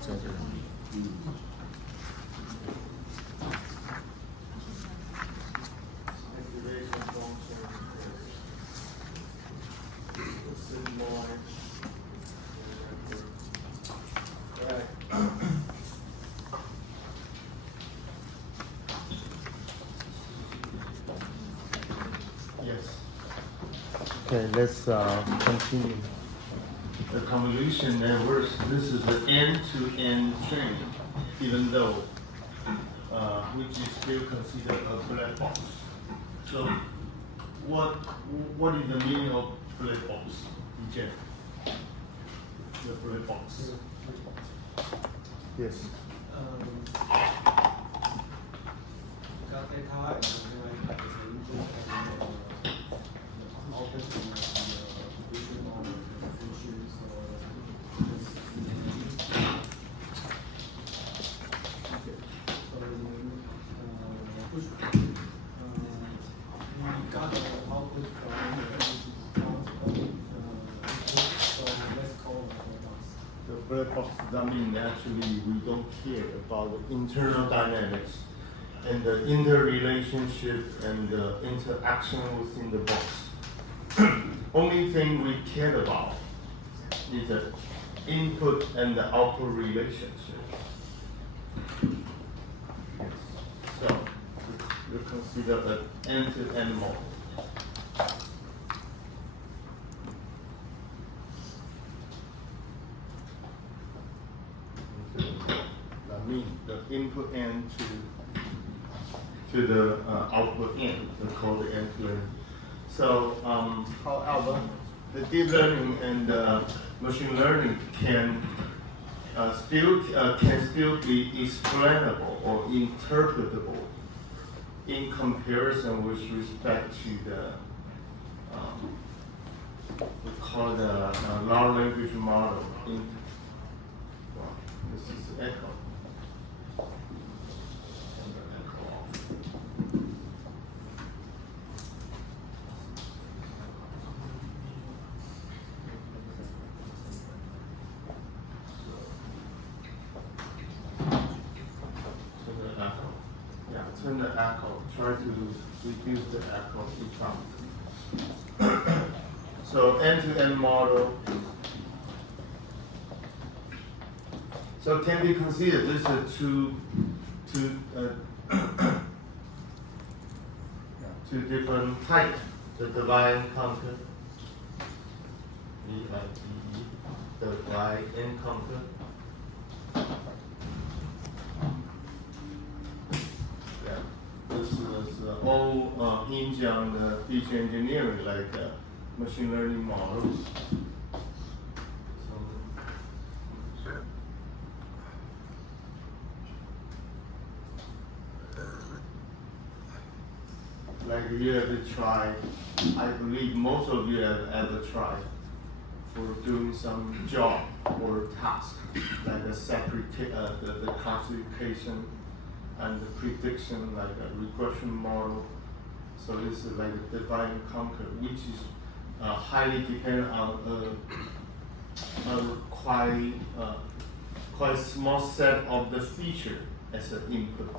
在这个。Yes. Okay, let's continue. The convolution networks, this is an end-to-end chain, even though which is still considered a black box. So what is the meaning of black box in general? The black box. Yes. The black box that means actually we don't care about the internal dynamics and the interrelationship and the interaction within the box. Only thing we care about is the input and the output relationship. So we consider an end-to-end model. That means the input end to the output end, we call the end-to-end. So, however, the deep learning and machine learning can still be explainable or interpretable in comparison with respect to the we call the large language model. This is echo. Turn the echo. Try to reduce the echo each time. So end-to-end model. So can be considered this is two different types. The divide and conquer. Divide and conquer. This is all hinged on the feature engineering, like machine learning models. Like you have tried, I believe most of you have ever tried for doing some job or task, like the classification and the prediction, like a regression model. So this is like a divide and conquer, which is highly dependent on quite small set of the feature as an input.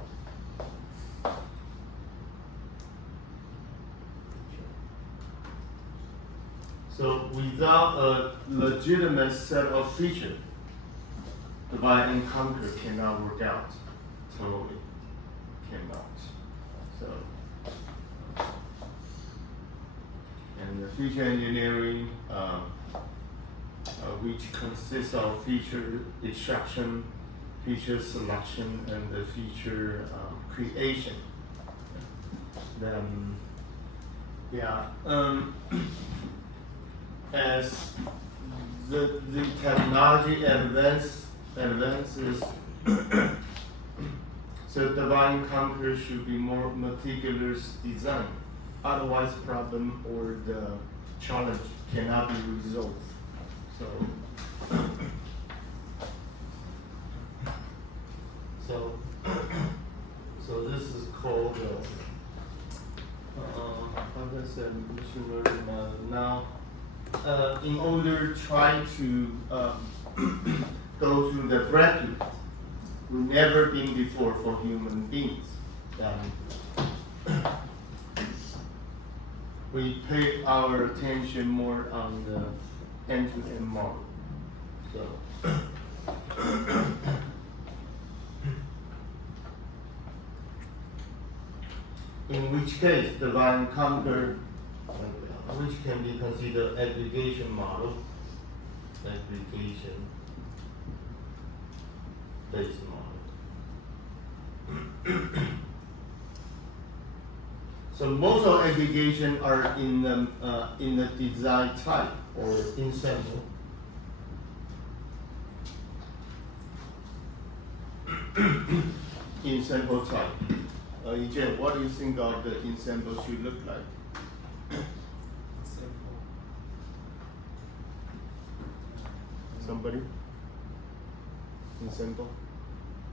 So without a legitimate set of features, divide and conquer cannot work out. Totally cannot. So, and the feature engineering, which consists of feature extraction, feature selection, and the feature creation. Then, as the technology advances. So divide and conquer should be more meticulous design. Otherwise, problem or the challenge cannot be resolved. So, so this is called how does that machine learning model now? In order to try to go to the breadth we never been before for human beings. We pay our attention more on the end-to-end model. So, in which case, the divide conquer, which can be considered aggregation model, aggregation based model. So most of aggregation are in the design type or in sample. In sample type. Jen, what do you think of the in sample should look like? Somebody? In sample?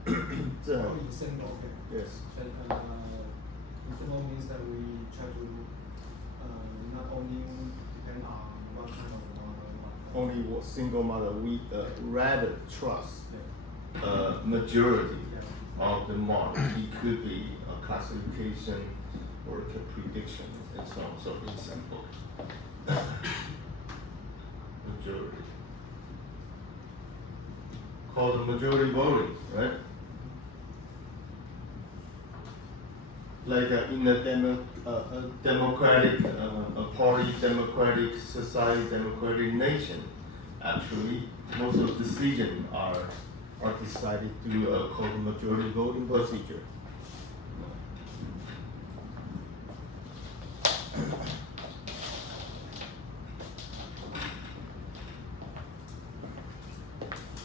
In sample, okay. Yes. In sample means that we try to not only depend on one kind of model. Only one single model. We rather trust Yeah. Majority Yeah. of the model. It could be a classification or a prediction and so on. So in sample. Majority. Called the majority voting, right? Like in a democratic party, democratic society, democratic nation, actually, most of the decisions are decided through called the majority voting procedure.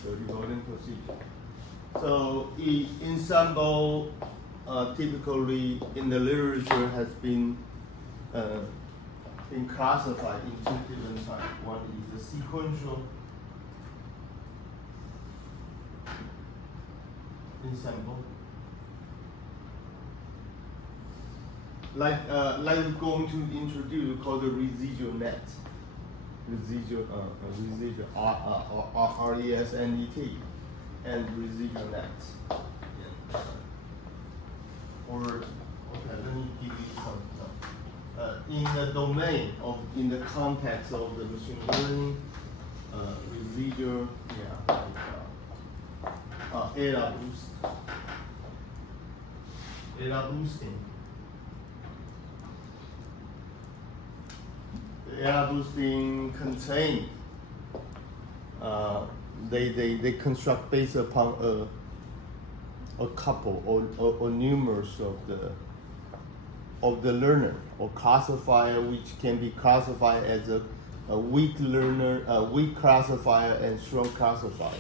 Majority voting procedure. So ensemble typically in the literature has been classified in two different types. One is the sequential ensemble. Like we're going to introduce called the residual net. Residual RESNET and residual net. Or okay, let me give you some. In the domain of, in the context of the machine learning, residual, error boosting. The error boosting contain. They construct based upon a couple or numerous of the learner or classifier, which can be classified as a weak learner, a weak classifier and strong classifier.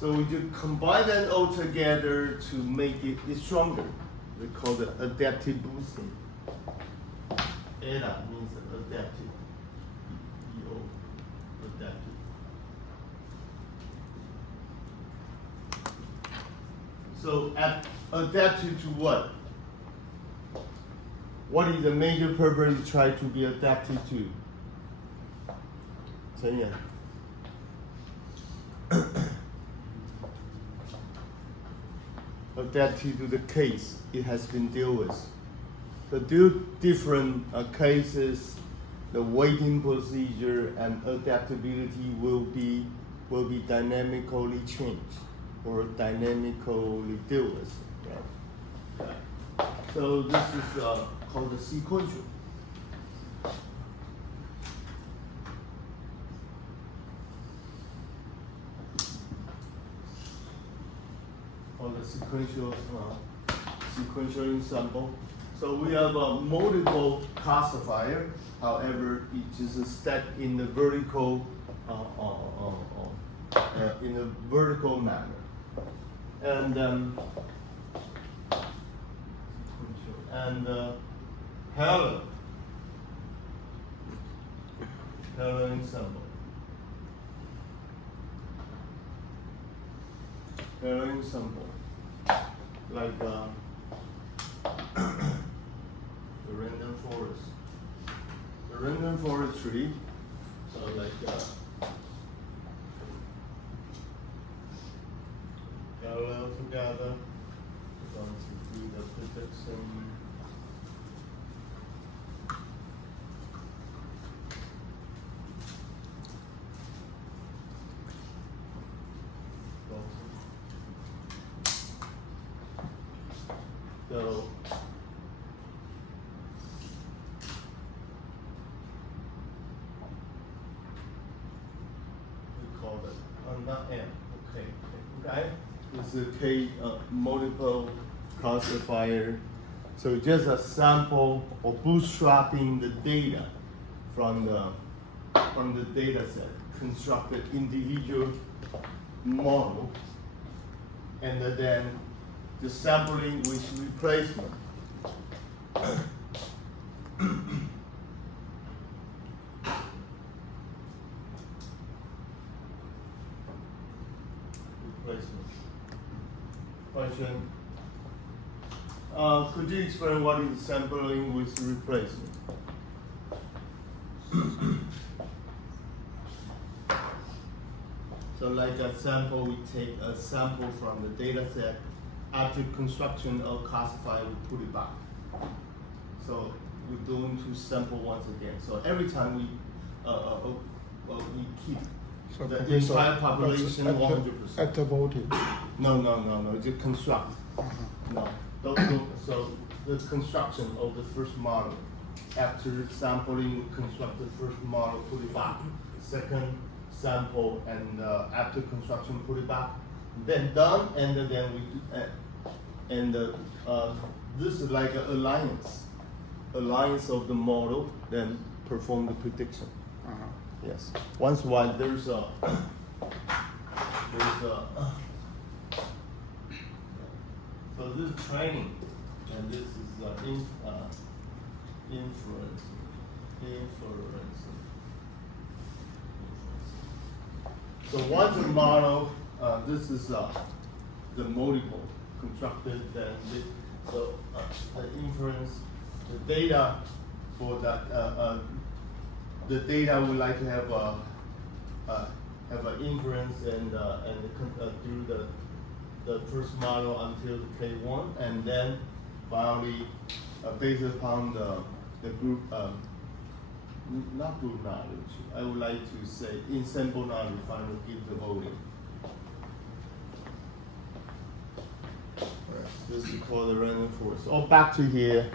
So we just combine them all together to make it stronger. We call it adaptive boosting. Ada means adaptive. Adaptive. So adaptive to what? What is the major purpose you try to be adaptive to? Chen Yan. Adaptive to the case it has been dealt with. The two different cases, the weighting procedure and adaptability will be dynamically changed or dynamically dealt with. Right? So this is called the sequential. Or the sequential ensemble. So we have a multiple classifier. However, it is stacked in the vertical in a vertical manner. And parallel ensemble. Parallel ensemble, like the random forest. The random forest tree, so like parallel together. We're going to do the prediction. So we call it not M. Okay. This is a multiple classifier. So just a sample or bootstrapping the data from the data set, construct the individual model, and then the sampling with replacement. Replacement. Question. Could you explain what is sampling with replacement? So like a sample, we take a sample from the data set. After construction or classify, we put it back. So we're going to sample once again. So every time we keep So the Professor, entire population that's 100%. at the voltage. No. Just construct. No. So the construction of the first model. After sampling, we construct the first model, put it back. Second sample, and after construction, put it back. Then done, and then we do, this is like an alliance of the model, then perform the prediction. Yes. Once while there's a so this is training, and this is inference. So once a model, this is the multiple constructed, then the inference, the data for that, the data would like to have an inference and through the first model until the K1, and then finally based upon the group. Not group knowledge. I would like to say ensemble knowledge finally give the voting. Right. This is called the random forest. Oh, back to here.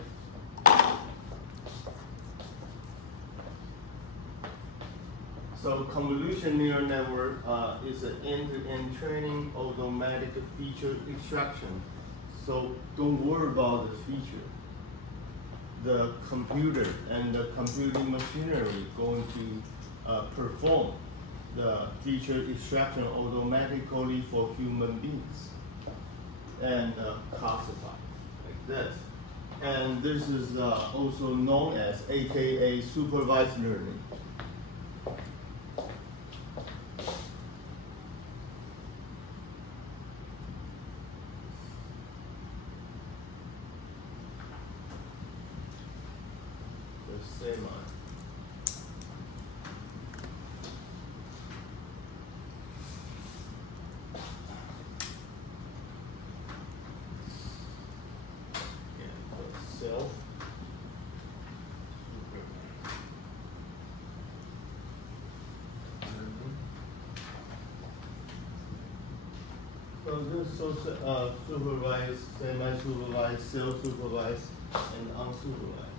So convolution neural network is an end-to-end training automatic feature extraction. So don't worry about the feature. The computer and the computing machinery going to perform the feature extraction automatically for human beings and classify like this. And this is also known as AKA supervised learning. Semi. Self. So this supervised, semi-supervised, self-supervised, and unsupervised.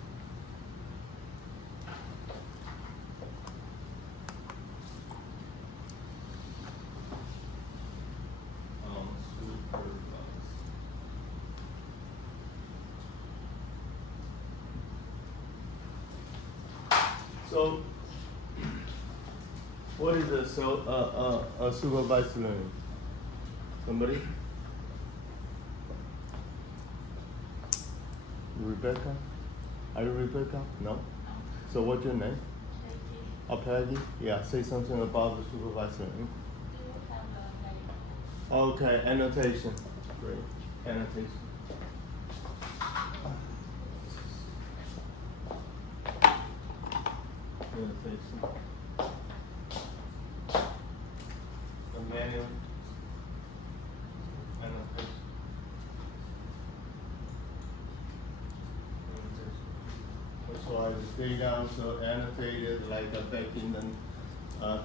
So What is a supervised learning? Somebody? Rebecca? Are you Rebecca? No? So what's your name? Oh, Peggy? Yeah, say something about the supervised learning. Okay, annotation. Great. Annotation. Annotation. The manual. Annotation. That's why the data also annotated like back in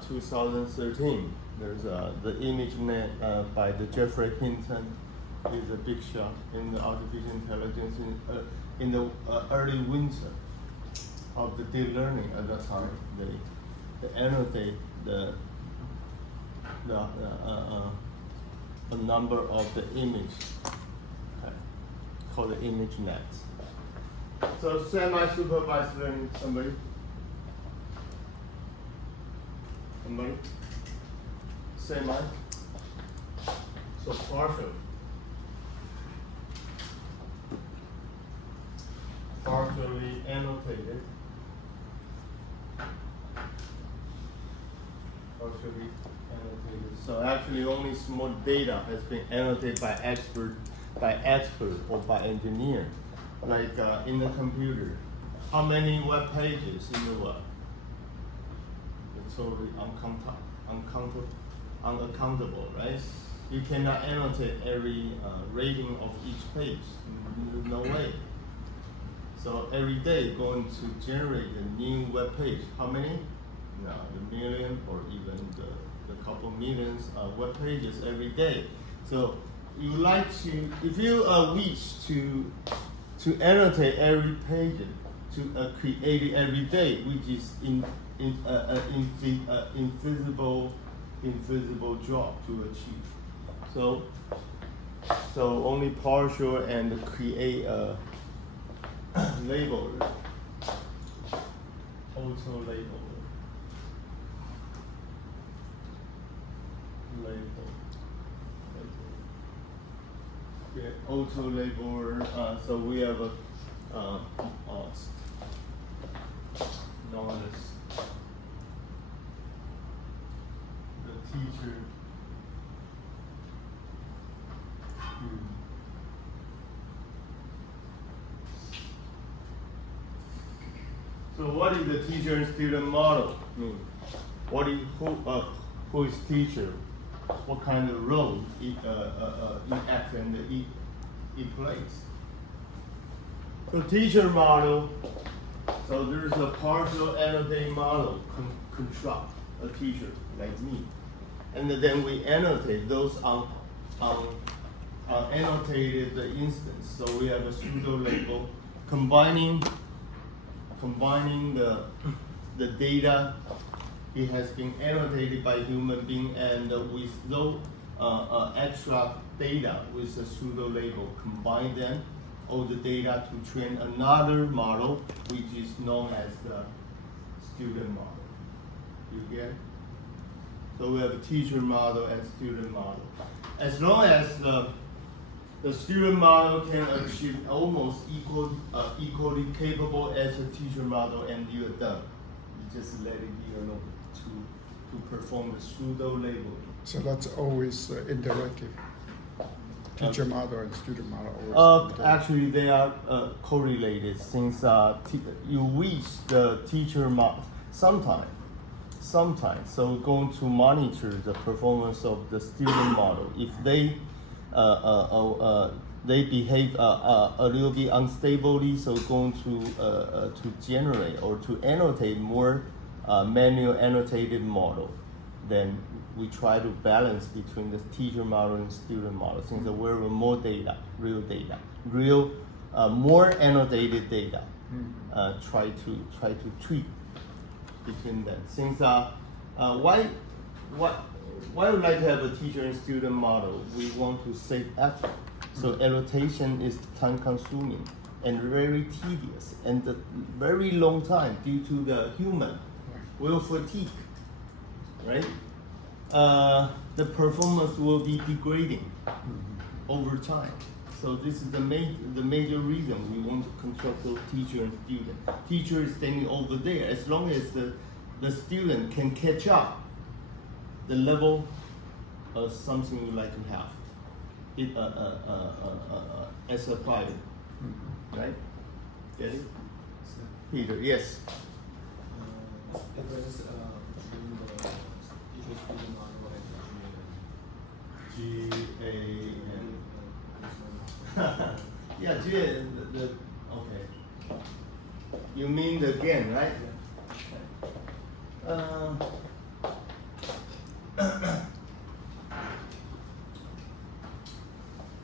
2013. There's the ImageNet by the Jeffrey Hinton is a big shot in the artificial intelligence in the early winter of the deep learning at that time. They annotate the a number of the image called the ImageNet. So semi-supervised learning, somebody? Somebody? Semi? So partial. Partially annotated. Partially annotated. So actually only small data has been annotated by expert or by engineer. Like in the computer, how many web pages in the web? It's totally unaccountable, right? You cannot annotate every rating of each page. No way. So every day going to generate a new web page. How many? No, the million or even the couple millions web pages every day. So you like to, if you wish to annotate every page, to create it every day, which is invisible job to achieve. So only partial and create a label, auto label. Okay, auto label. So we have a known as the teacher. So what is the teacher and student model mean? Who is teacher? What kind of role it acts and it plays? So teacher model. So there's a partial annotating model construct a teacher like me, and then we annotate those annotated instance. So we have a pseudo label combining the data. It has been annotated by human being, and with no extra data with a pseudo label, combine them all the data to train another model, which is known as the student model. You get? So we have a teacher model and student model. As long as the student model can achieve almost equally capable as a teacher model, and you're done. You just let it be alone to perform the pseudo labeling. So that's always interactive. Teacher model and student model always interactive. Actually, they are correlated since you wish the teacher model sometimes. So going to monitor the performance of the student model. If they behave a little bit unstably, so going to generate or to annotate more manual annotated model, then we try to balance between the teacher model and student model, since we're more data, more annotated data. Try to tweak between them. Since why we like to have a teacher and student model? We want to save effort. So annotation is time consuming and very tedious and a very long time due to the human will fatigue. right? The performance will be degrading over time. So this is the major reason we want to control both teacher and student. Teacher is standing over there. As long as the student can catch up the level of something you like to have, it as a private, right? Get it? Peter, yes. Difference between the teacher student model and Yeah, GA, okay. You mean the GAN, right?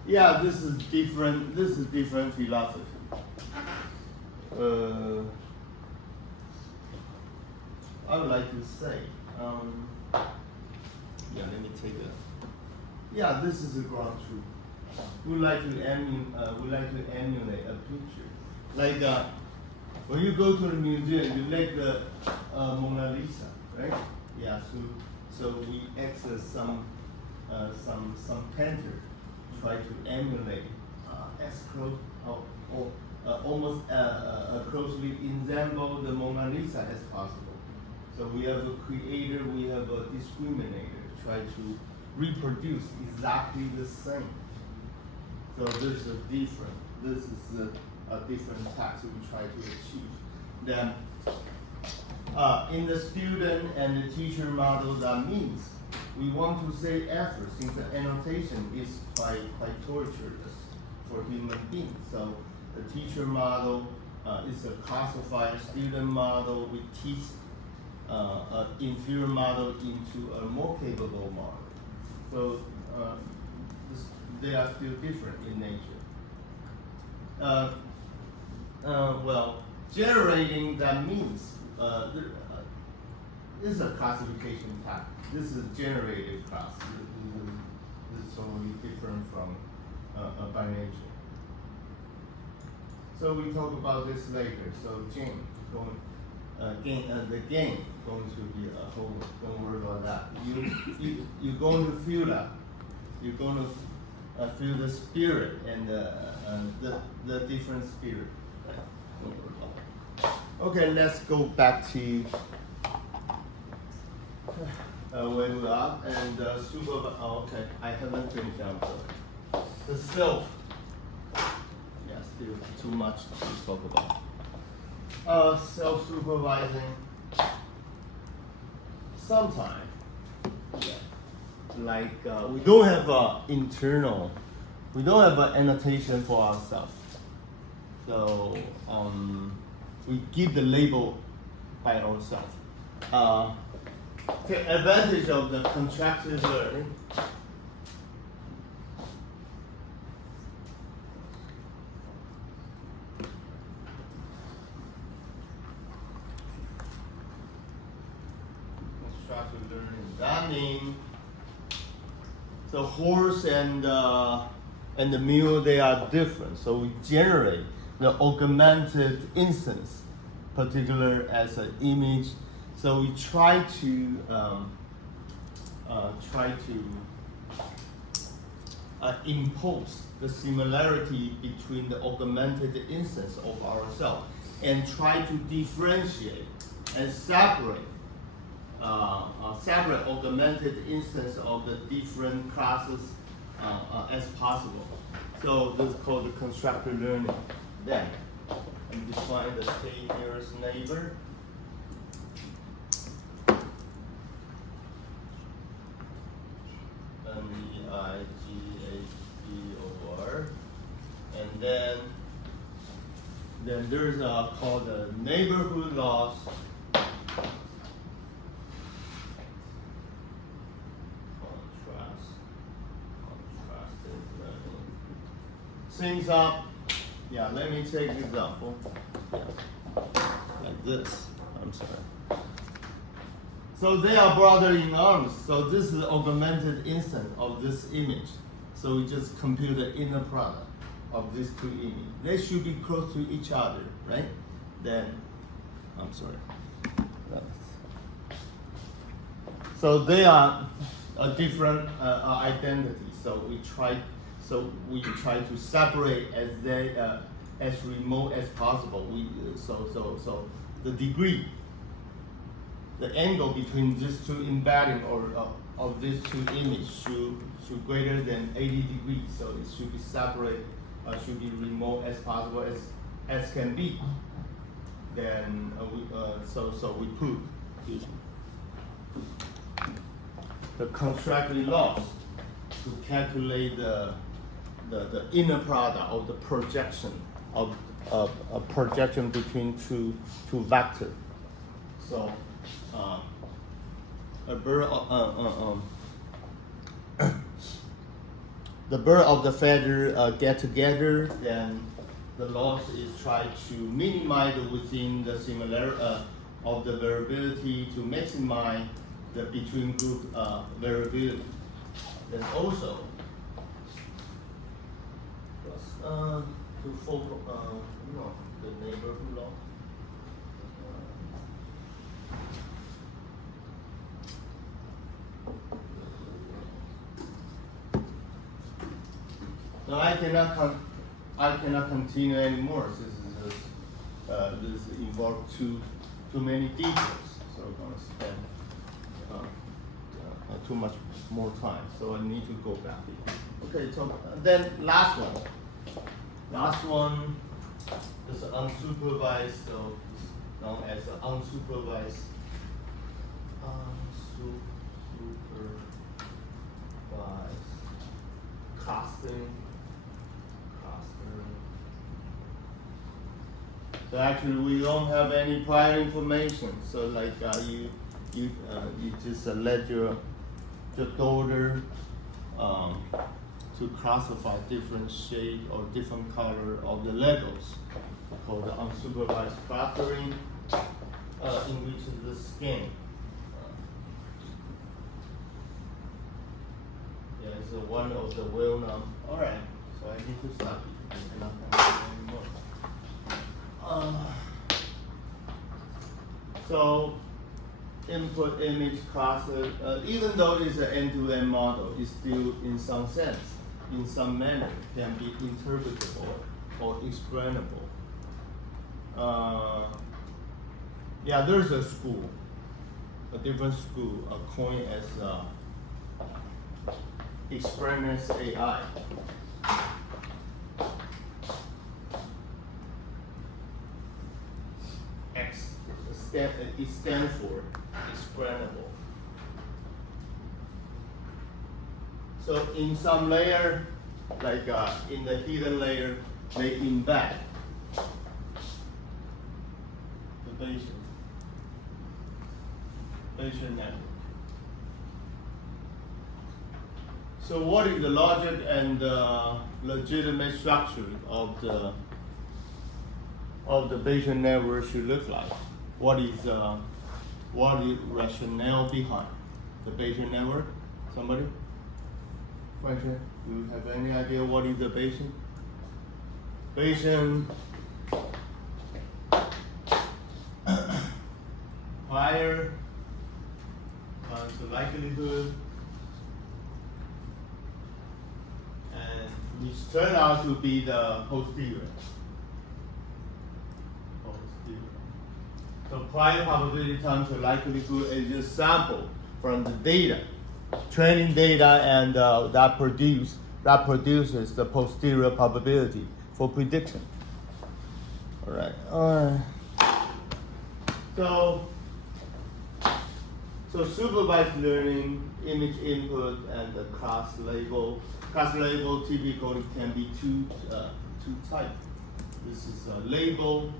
Yeah, this is different philosophy. I would like to say, let me take a. Yeah, this is a ground truth. We like to emulate a picture. Like when you go to the museum, you like the Mona Lisa, right? Yeah. So we access some painter try to emulate as close or almost closely resemble the Mona Lisa as possible. So we have a creator, we have a discriminator, try to reproduce exactly the same. So this is a different task we try to achieve. Then in the student and the teacher model, that means we want to say effort, since the annotation is quite torturous for human beings. So the teacher model is a classified student model. We teach an inferior model into a more capable model. So they are still different in nature. Well, generating that means is a classification type. This is generative class. This is totally different from by nature. So we talk about this later. So Jane, the game going to be a whole. Don't worry about that. You're going to feel that. You're going to feel the spirit and the different spirit. Don't worry about that. Okay, let's go back to where we are and okay, I haven't finished. I'm sorry. The self. Yeah, still too much to talk about. Self-supervising. Sometimes, like we don't have we don't have an annotation for ourselves. So we give the label by ourselves. Take advantage of the contracted learning. Constructed learning. That means the horse and the mule, they are different. So we generate the augmented instance, particular as an image. So we try to impose the similarity between the augmented instance of ourselves and try to differentiate and separate augmented instance of the different classes as possible. So this is called the constructed learning. Then we define the state nearest neighbor. NEIGHBOR, and then there's called the neighborhood loss. Contrasted learning. Things up. Yeah, let me take an example. Like this. I'm sorry. So they are brother in arms. So this is the augmented instance of this image. So we just compute the inner product of these two images. They should be close to each other, right? Then, I'm sorry. So So they are a different identity. So we try to separate as remote as possible. So the degree, the angle between these two embedding of these two images should greater than 80 degrees. So it should be separate, should be remote as possible as can be. Then we put the constructed loss to calculate the inner product of the projection of a projection between two vectors. So the bird of the feather get together, then the loss is try to minimize within the similarity of the variability to maximize the between group variability. Then also to focus the neighborhood loss. No, I cannot continue anymore. This involves too many details, so I'm gonna spend too much more time. So I need to go back here. Okay, so then last one is unsupervised, so it's known as unsupervised clustering. So actually, we don't have any prior information. So like you just let your daughter to classify different shade or different color of the Legos, called the unsupervised clustering, in which the skin. Yeah, it's one of the well-known. All right, so I need to stop it. I cannot continue anymore. So input image cluster, even though it's an end-to-end model, it's still in some sense, in some manner, can be interpretable or explainable. Yeah, there's a school, a different school, coined as Experience AI. It stands for explainable. So in some layer, like in the hidden layer, they embed the Bayesian network. So what is the logic and legitimate structure of the Bayesian network should look like? What is rationale behind the Bayesian network? Somebody? Question? Do you have any idea what is the Bayesian? Bayesian higher times the likelihood, and which turned out to be the posterior. So prior probability times the likelihood is just sample from the data, training data, and that produces the posterior probability for prediction. All right. So supervised learning, image input, and the class label. Class label typically can be two types. This is a label.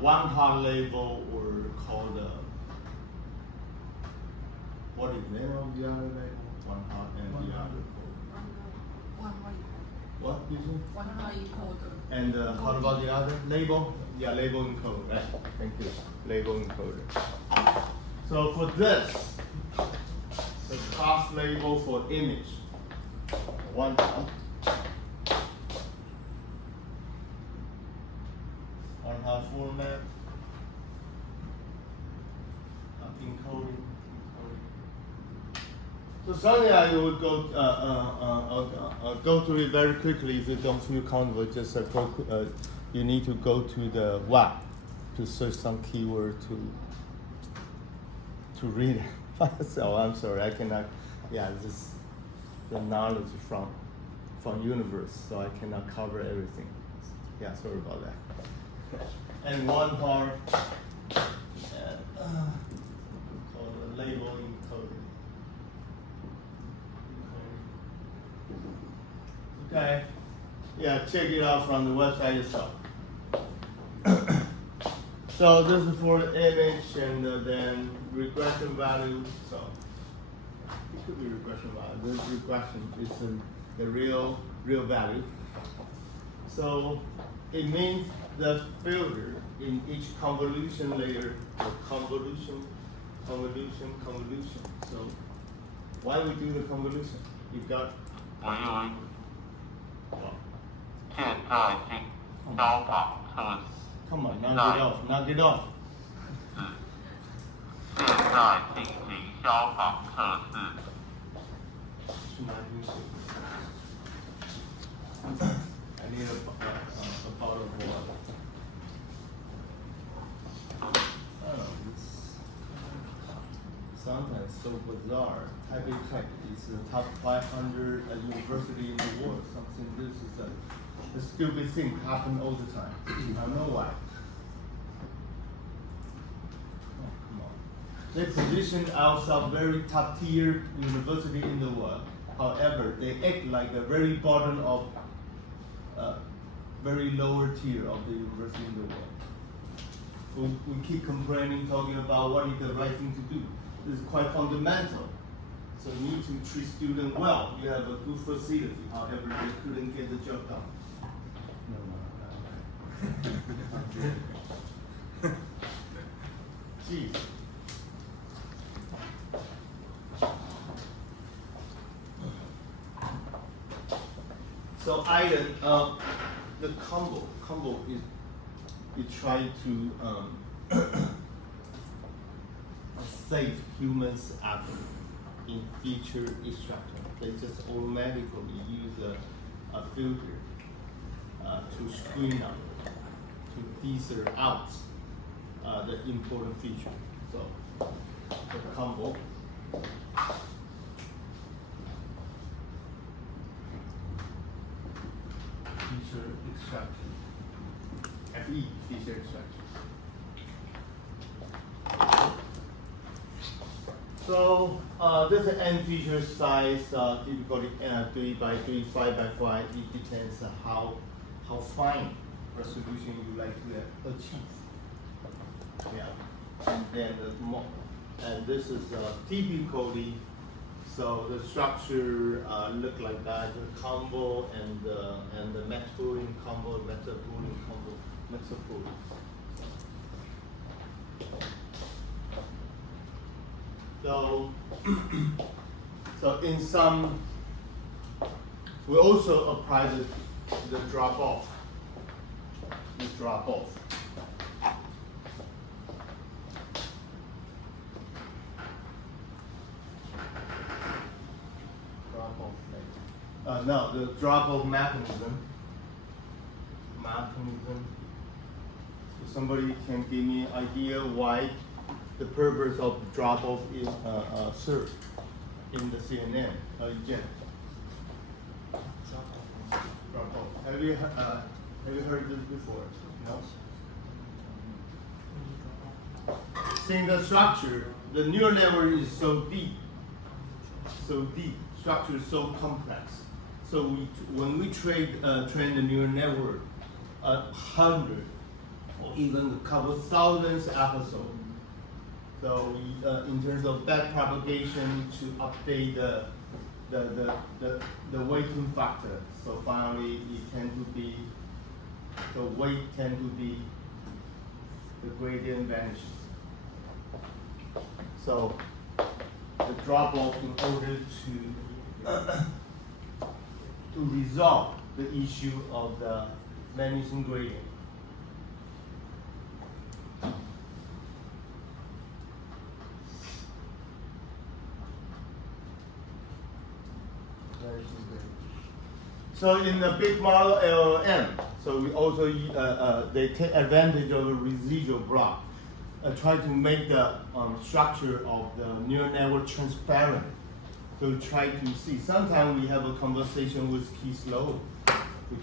One part label, or called what is the name of the other label? One part and the other code. What is it? One high encoder. And how about the other label? Yeah, label encoder. Right. Thank you. Label encoder. So for this, the class label for image, one part. One half format. encoding. So something I would go through it very quickly. If you don't feel comfortable, just you need to go to the web to search some keyword to read it. So I'm sorry, I cannot. Yeah, this is the knowledge from universe, so I cannot cover everything. Yeah, sorry about that. And one part called the label encoding. Okay. Yeah, check it out from the website itself. So this is for the image and then regression value. So it could be regression value. This regression is the real value. So it means the filter in each convolution layer, or convolution. So why we do the convolution? You got. 我用现在进消防测试。 Come on, knock it off, knock it off. 现在进行消防测试。 I need a bottle of water. Oh, this sometimes so bizarre. Taipei Tech is the top 500 university in the world. Something this is a stupid thing happen all the time. I don't know why. Oh, come on. They position ourselves very top tier university in the world. However, they act like the very bottom of very lower tier of the university in the world. We keep complaining, talking about what is the right thing to do. This is quite fundamental. So you need to treat students well. You have a good facility. However, they couldn't get the job done. No. Jeez. So item, the combo is you try to save humans' effort in feature extraction. They just automatically use a filter to screen out, to filter out the important feature. So the combo. Feature extraction. FE, feature extraction. So this is n feature size, typically 3 by 3, 5 by 5. It depends on how fine resolution you like to achieve. Yeah, and then and this is typically. So the structure look like that, the combo and the metapooling combo, metapooling combo, metapooling. So in some, we also apply the drop off. The drop off. No, the drop-off mechanism. So somebody can give me an idea why the purpose of the drop-off is served in the CNN. Jen. Drop-off. Have you heard this before? No. Seeing the structure, the neural network is so deep. Structure is so complex. So when we train the neural network, 100 or even a couple thousands episodes. So in terms of back propagation to update the weighting factor. So finally, the weight tend to be the gradient vanishes. So the drop off in order to resolve the issue of the vanishing gradient. So in the big model LLM, so we also they take advantage of a residual block, try to make the structure of the neural network transparent. So try to see. Sometimes we have a conversation with Keith Lowe. We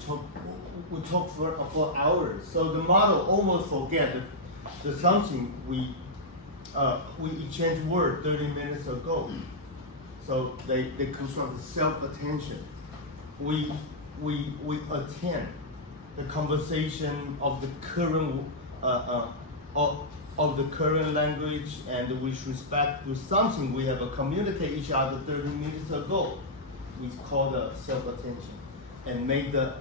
talk for hours. So the model almost forget the something we exchanged word 30 minutes ago. So they construct self-attention. We attend the conversation of the current of the current language, and with respect to something we have communicate each other 30 minutes ago. We call the self-attention and make the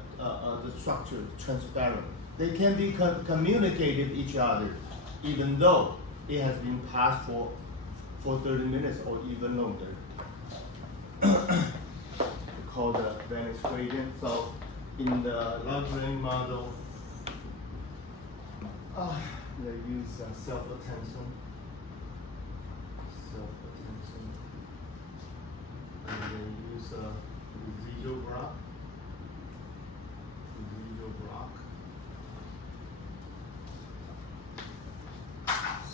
structure transparent. They can be communicated each other, even though it has been passed for 30 minutes or even longer. Called the Venice gradient. So in the large brain model, they use self-attention, and they use residual block.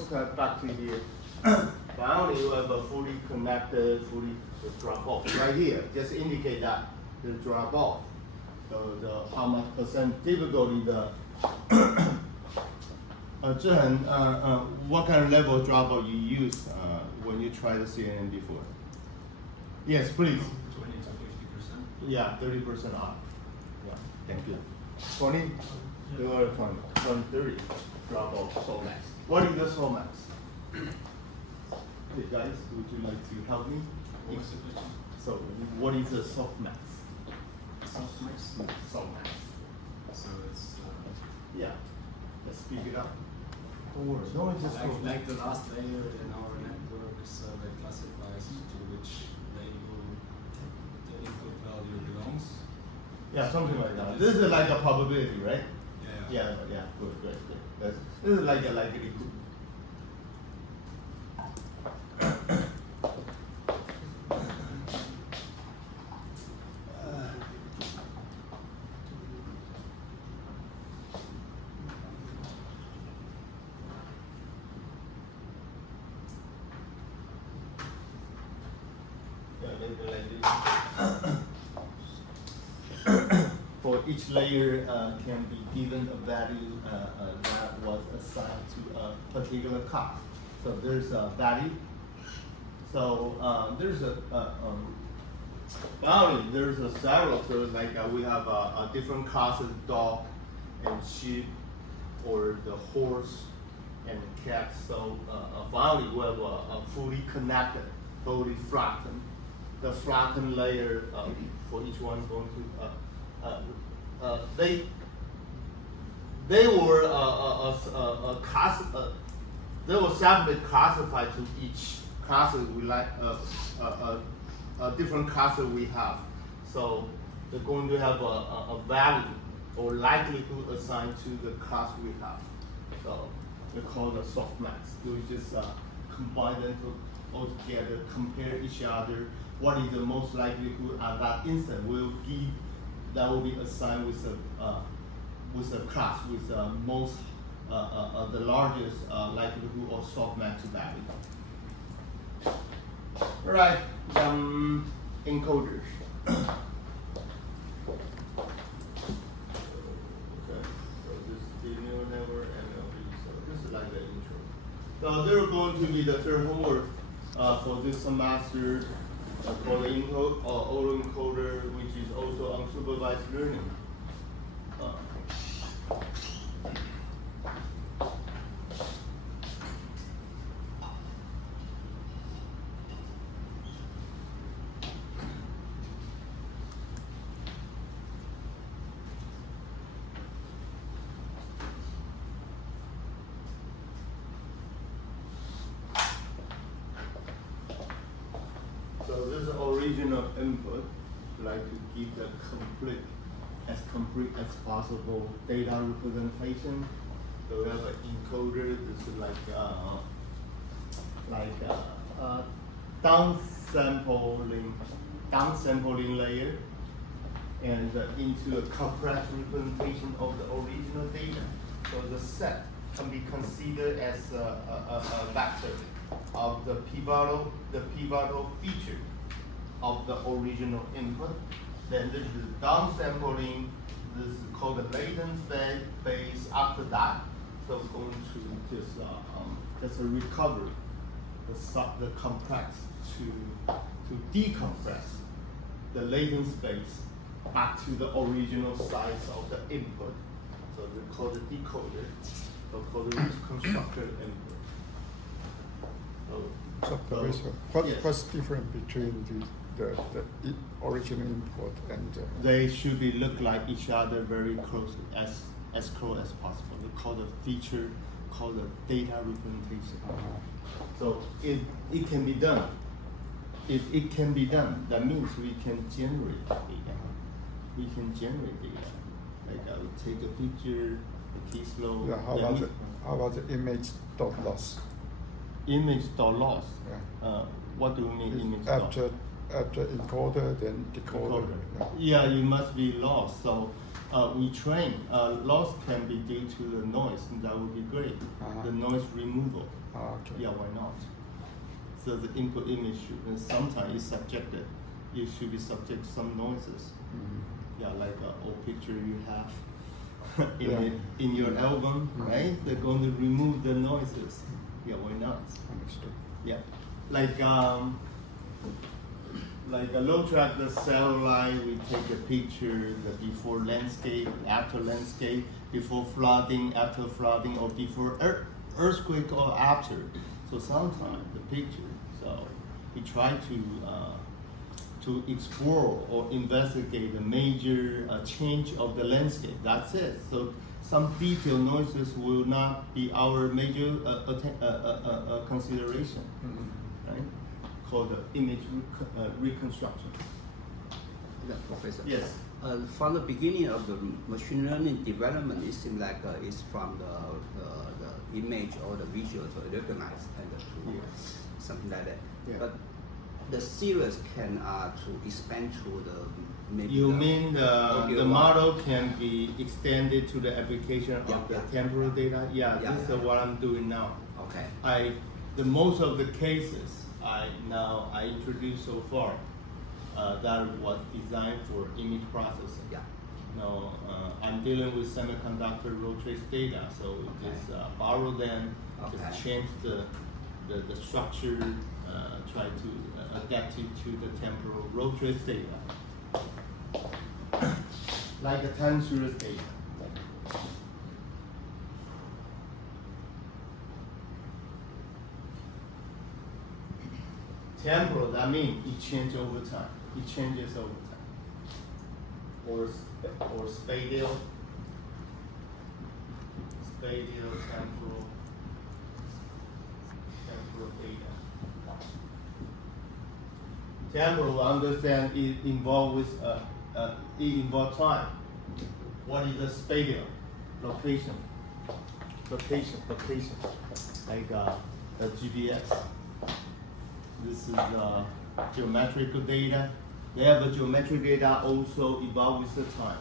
Okay, back to here. Finally, you have a fully connected, fully drop off right here. Just indicate that the drop off. So the how much percent difficulty the what kind of level of drop off you use when you try the CNN before? Yes, please. 20 to 50%. Yeah, 30% off. Yeah, thank you. 20? You are 20. 30 drop off Solmax. What is the Solmax? Hey guys, would you like to help me? What was the question? So, what is a softmax? Softmax? Softmax. So it's Yeah. Let's speak it up. Don't worry. No, it's just like the last layer in our network, so that classifies to which label the input value belongs. Yeah, something like that. This is like a probability, right? Yeah. Yeah. Good. This is like a likelihood. For each layer can be given a value that was assigned to a particular cost. So there's a value. So there's a finally there's a several. So like we have a different class of dog and sheep, or the horse and cat. So finally we have a fully connected, fully flattened. The flattened layer for each one going to they were they were separately classified to each class we like different classes we have. So they're going to have a value or likelihood assigned to the class we have. So they call the softmax. You just combine them all together, compare each other. What is the most likelihood at that instant will give that will be assigned with a class with most the largest likelihood of softmax value. Right, encoders. Okay, so this is the neural network NLP. So this is like the intro. So there are going to be the third homework for this semester for the autoencoder, which is also unsupervised learning. So this is the original input, like to give the complete as possible data representation. So we have an encoder. This is like downsampling layer. and into a compressed representation of the original data. So the set can be considered as a vector of the pivotal feature of the original input. Then this is downsampling. This is called the latent phase. After that, so we're going to just recover the compress to decompress the latent space back to the original size of the input. So they call it decoder, or called the reconstructed input. So Professor, what's different between the original input and They should be look like each other very closely, as close as possible. They call the feature, called the data representation. So it can be done. If it can be done, that means we can generate data. We can generate data. Like I would take a picture, a key slope. yeah, how about the image dot loss? Image dot loss. Yeah. What do you mean image After dot? encoder, then decoder. Yeah, you must be lost. So we train. Loss can be due to the noise, and that would be great. The noise removal. Okay. Yeah, why not? So the input image should, sometimes is subjected. You should be subject to some noises. Yeah, like an old picture you have in your album, right? They're going to remove the noises. Yeah, why not? Understood. Yeah, like a low track, the satellite, we take a picture, the before landscape, after landscape, before flooding, after flooding, or before earthquake or after. So sometimes the picture. So we try to explore or investigate the major change of the landscape. That's it. So some detailed noises will not be our major consideration, right? Called the image reconstruction. Yeah, Professor. Yes. From the beginning of the machine learning development, it seems like it's from the image or the visual to recognize and to something like that. Yeah. But the series can to expand to the maybe. You the mean the audio model can be extended to the application Yeah, of the yeah. temporal data? Yeah, Yeah, this yeah. is what I'm doing now. Okay. The most of the cases I introduced so far that was designed for image processing. Yeah. Now I'm dealing with semiconductor road trace data, so just borrow them, just Okay. change the structure, try to adapt it to the temporal road trace data, like a time series data. Temporal, that means it changes over time. It changes over time. Or spatial, temporal data. Temporal, understand it involves time. What is the spatial? Location. Like the GPS. This is geometrical data. They have a geometric data also evolve with the time.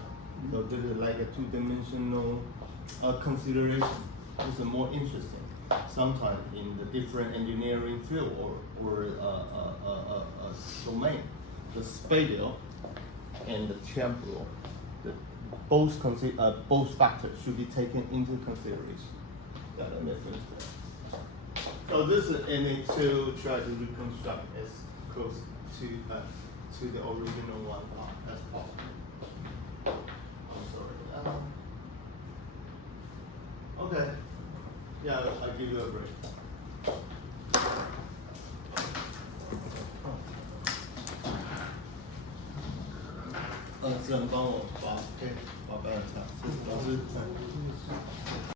So this is like a two-dimensional consideration. This is more interesting. Sometimes in the different engineering field or domain, the spatial and the temporal, both factors should be taken into consideration. Yeah, that makes sense. So this is image to try to reconstruct as close to the original one as possible. I'm sorry. Okay. Yeah, I'll give you a break. 自然帮我把白板擦，老师。